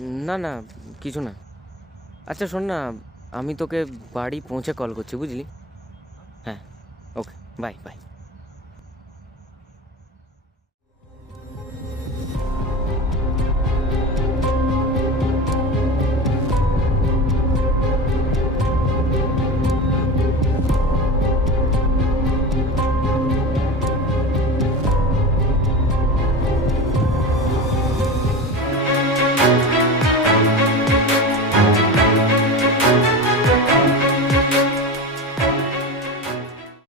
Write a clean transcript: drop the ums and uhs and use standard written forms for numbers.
না, না, কিছু না। আচ্ছা শোন না, আমি তোকে বাড়ি পৌঁছে কল করছি, বুঝলি? হ্যাঁ, ওকে, বাই, বাই।